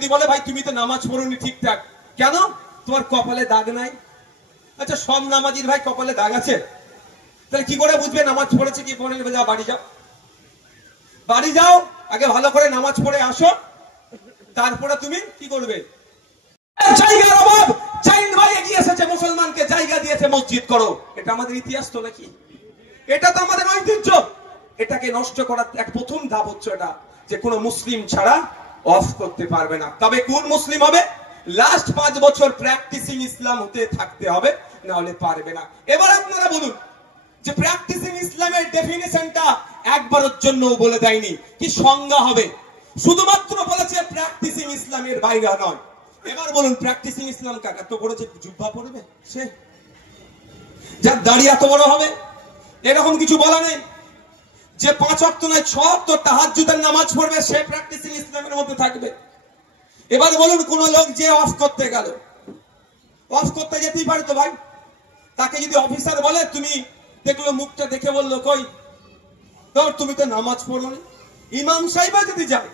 বলে ভাই তুমি তো নামাজ পড়োনি ঠিকঠাক, কেন? তোমার কপালে দাগ নাই। আচ্ছা সব নামাজির ভাই কপালে দাগ আছে, তাহলে কি করে বুঝবে নামাজ পড়েছে কি পড়ে নেবে? যাও বাড়ি যাও, বাড়ি যাও, আগে ভালো করে নামাজ পড়ে আসো, তারপরে তুমি কি করবে? জায়গার অভাব, চাইন ভাই এগিয়ে এসেছে, মুসলমানকে জায়গা দিয়েছে, মসজিদ করো। এটা আমাদের ইতিহাস তো নাকি? এটা তো আমাদের ঐতিহ্য। এটাকে নষ্ট করার এক প্রথম ধাপ হচ্ছে এটা যে কোনো মুসলিম ছাড়া অফ করতে পারবে না। তবে কোন মুসলিম হবে? লাস্ট 5 বছর প্র্যাকটিসিং ইসলাম হতে থাকতে হবে, না হলে পারবে না। এবার আপনারা বলুন যে প্র্যাকটিসিং ইসলামের ডেফিনিশনটা একবারের জন্য বলে দেয়নি, কি সংজ্ঞা হবে, শুধুমাত্র বলেছে প্র্যাকটিসিং ইসলামের বাইরে নয়। এবার বলুন প্র্যাকটিসিং ইসলাম কাকে? এত বড় যে জুব্বা পড়বে সে, যার দাড়ি এত বড় হবে, এরকম কিছু বলা নেই। যে 5 ওয়াক্ত নয় 6 ওয়াক্ত তাহাজ্জুদের নামাজ পড়বে সে প্র্যাকটিসিং ইসলামের মধ্যে থাকবে। এবার বলুন কোন লোক যে অফ করতে গেল, অফ করতে যেতেই পারে তো ভাই, তাকে যদি অফিসার বলে, তুমি দেখলো মুখটা দেখে বললো কই তোর, তুমি তো নামাজ পড়োনি। ইমাম সাহেবও যদি যায়,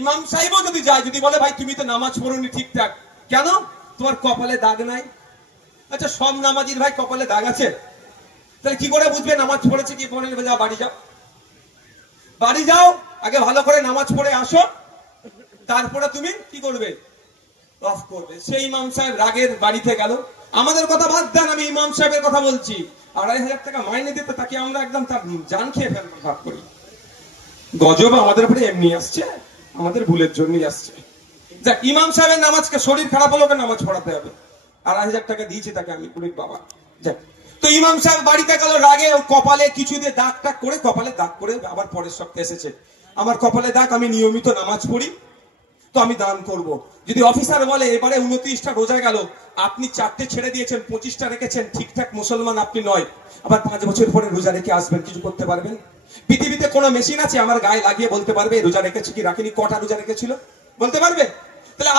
ইমাম সাহেবও যদি যায়, যদি বলে ভাই তুমি তো নামাজ পড়োনি ঠিকঠাক, কেন? তোমার কপালে দাগ নাই। আচ্ছা সব নামাজির ভাই কপালে দাগ আছে, তাহলে কি করে বুঝবে নামাজ পড়েছে কি পড়ে নেবে? যাও বাড়ি যাও, বাড়ি যাও, আগে ভালো করে নামাজ পড়ে আসো, তারপরে তুমি কি করবে? অফ করবে। সেই ইমাম সাহেব রাগের বাড়িতে গেল, আমাদের কথা বাদ দেন, আমি ইমাম সাহেবের কথা বলছি। 2,500 টাকা মাইনে দিতে তাকে আমরা একদম তার জান খেয়ে ফেলবার ভাব করি। গজব আমাদের উপরে এমনি আসছে, আমাদের ভুলের জন্যই আসছে। যাক, ইমাম সাহেবের নামাজকে শরীর খারাপ হলো, নামাজ পড়াতে হবে, 2,500 টাকা দিয়েছি তাকে আমি, পুলিশ বাবা। যাক, তো ইমাম সাহেব বাড়িতে গেল, রাগে কপালে কিছু দিয়ে দাগ টাগ করে, কপালে দাগ করে আবার পরের সপ্তাহে এসেছে, আমার কপালে দাগ, আমি নিয়মিত নামাজ পড়ি, তো আমি দান করব। যদি অফিসার বলে এবারে 29টা রোজা গেল, আপনি 4টে ছেড়ে দিয়েছেন, 25টা রেখেছেন, ঠিকঠাক মুসলমান আপনি নয়, আবার 5 বছর পরে রোজা রেখে আসবেন, কিছু করতে পারবেন? পৃথিবীতে কোনো মেশিন আছে আমার গায়ে লাগিয়ে বলতে পারবে রোজা রেখেছি কি রাখিনি, কটা রোজা রেখেছিল বলতে পারবে? তাহলে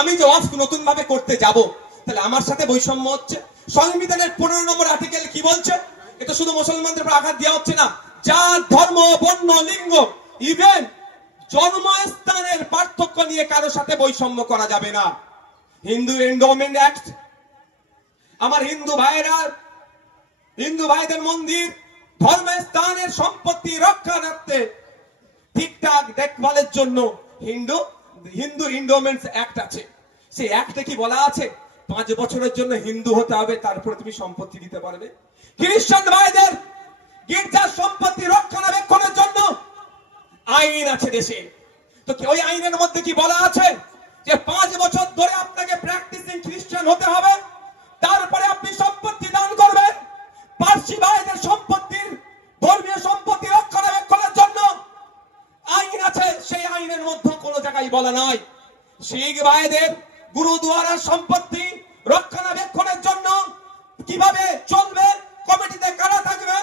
আমি যে অফ নতুন ভাবে করতে যাব, তাহলে আমার সাথে বৈষম্য হচ্ছে। সংবিধানের 15 নম্বর আর্টিকেল কি বলছে? এটা শুধু মুসলমানদের উপর আঘাত দেওয়া হচ্ছে না, জাত ধর্ম বর্ণ লিঙ্গ ইভেন জন্মস্থানের পার্থক্য নিয়ে কারো সাথে বৈষম্য করা যাবে না। হিন্দু এন্ডোমেন্ট অ্যাক্ট, আমার হিন্দু ভাইদের মন্দির ধর্মস্থানের সম্পত্তি রক্ষার্থে ঠিকঠাক দেখভালের জন্য হিন্দু এন্ডোমেন্টস অ্যাক্ট আছে। সেই অ্যাক্টে কি বলা আছে? 5 বছরের জন্য হিন্দু হতে হবে, তারপরে তুমি সম্পত্তি দিতে পারবে। খ্রিস্টান ভাইদের গির্জার সম্পত্তি রক্ষণাবেক্ষণের জন্য আইন আছে দেশে, তো ওই আইনের মধ্যে কি বলা আছে? যে 5 বছর ধরে আপনাকে প্র্যাকটিসিং খ্রিস্টান হতে হবে, তারপরে আপনি সম্পত্তি দান করবেন। পার্সি ভাইদের সম্পত্তির, ধর্মীয় সম্পত্তি রক্ষণাবেক্ষণের জন্য আইন আছে, সেই আইনের মধ্যে কোনো জায়গায় বলা নাই শিখ ভাইদের গুরুদুয়ারার সম্পত্তি রক্ষণাবেক্ষণের জন্য কিভাবে চলবে, কমিটিতে কারা থাকবে,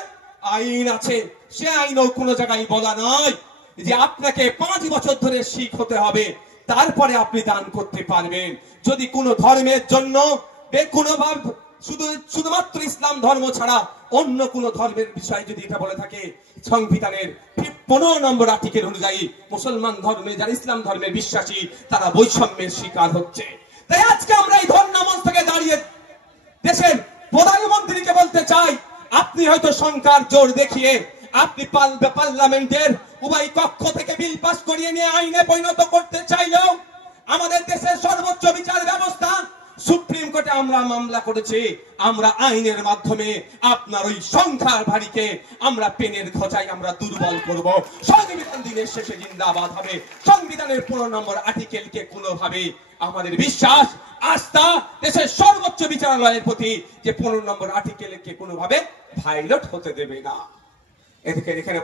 আইন আছে, সে আইনও কোনো জায়গায় বলা নয় যে আপনাকে 5 বছর ধরে শিখ হতে হবে, তারপরে আপনি দান করতে পারবেন। যদি কোনো ধর্মের জন্য শুধুমাত্র ইসলাম ধর্ম ছাড়া অন্য কোন ধর্মের বিষয় যদি এটা বলে থাকে, সংবিধানের 15 নম্বর আর্টিকেল অনুযায়ী মুসলমান ধর্মে যারা ইসলাম ধর্মে বিশ্বাসী তারা বৈষম্যের শিকার হচ্ছে। তাই আজকে আমরা এই ধর্মমঞ্চ থেকে দাঁড়িয়ে দেশের প্রধানমন্ত্রীকে বলতে চাই, আপনি হয়তো সংখ্যার জোর দেখিয়ে আপনি পার্লামেন্টের উভয় কক্ষ থেকে বিল পাস করিয়ে নিয়ে আইনে পরিণত করতে চাইলেও আমাদের দেশের সর্বোচ্চ বিচার ব্যবস্থা সুপ্রিম কোর্টে আমরা মামলা করেছি, আমরা আইনের মাধ্যমে আপনার ওই সংখ্যার ভারীকে আমরা পেনের খোঁচায় আমরা দুর্বল করব। সংবিধান দিনের শেষে জিন্দাবাদ হবে। সংবিধানের 15 নম্বর আর্টিকেলকে কোনোভাবে আমাদের বিশ্বাস আস্থা দেশের সর্বোচ্চ বিচারালয়ের প্রতি যে 15 নম্বর আর্টিকেলকে কোনোভাবে ভায়োলেট হতে দেবে না। এখানে